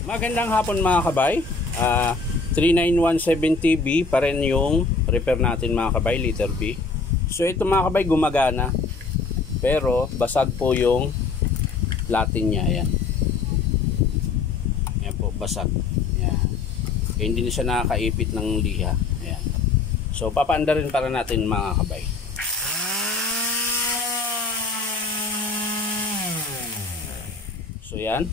Magandang hapon mga kabay. 39170B pa rin yung repair natin mga kabay, liter B. So ito mga kabay gumagana, pero basag po yung latin niya. Ayan. Ayan po, basag. Ayan. Kaya hindi na siya nakakaipit ng liha. Ayan. So papaanda rin para natin mga kabay. So yan.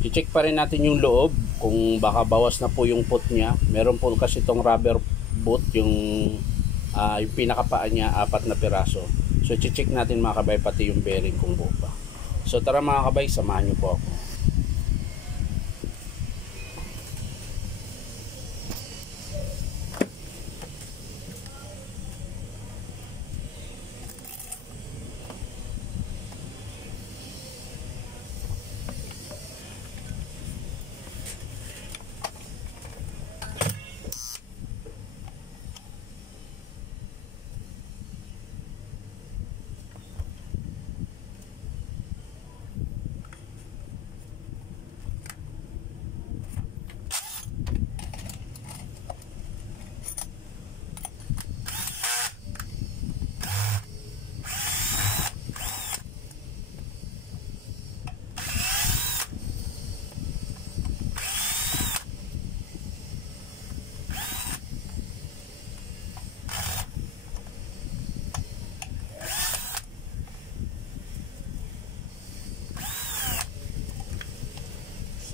I-check pa rin natin yung loob kung baka bawas na po yung put niya. Meron po kasi itong rubber boot, yung pinakapaan niya 4 na piraso. So i-check natin mga kabay pati yung bearing kung buo pa. So tara mga kabay, samahan niyo po ako.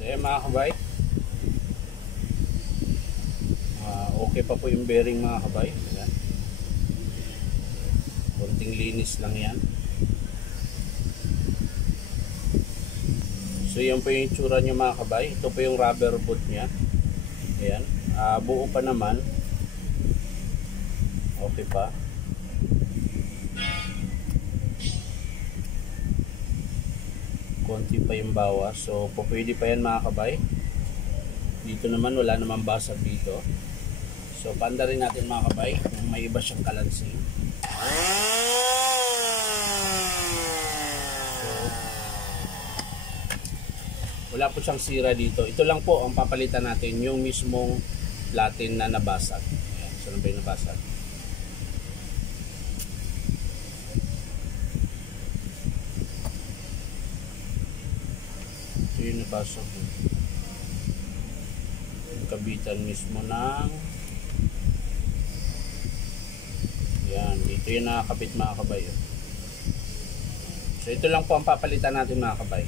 Ayan mga kabay, okay pa po yung bearing mga kabay. Ayan. Konting linis lang yan. So yan po yung itsura nyo mga kabay. Ito po yung rubber boot nya. Ayan. Buo pa naman, okay pa. Konti pa yung bawas, so pwede pa yan mga kabay. Dito naman wala namang basag dito, so panda rin natin mga kabay kung may iba siyang kalansing. So, wala po siyang sira dito. Ito lang po ang papalitan natin, yung mismong latin na nabasag. Ayan, saan ba yung nabasag? Yung nabasag yung kabitan mismo ng yan, dito yung nakakabit mga kabay. So ito lang po ang papalitan natin mga kabay.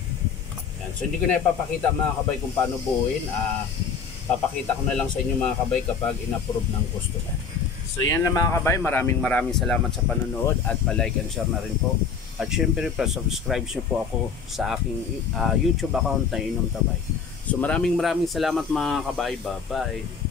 Yan. So hindi ko na ipapakita mga kabay kung paano buuin. Papakita ko na lang sa inyo mga kabay kapag in-approve ng customer. So yan lang mga kabay, maraming salamat sa panonood at pa-like and share na rin po. At syempre pa-subscribe nyo po ako sa aking YouTube account na Inom Tabay. So maraming salamat mga kabay. Bye-bye.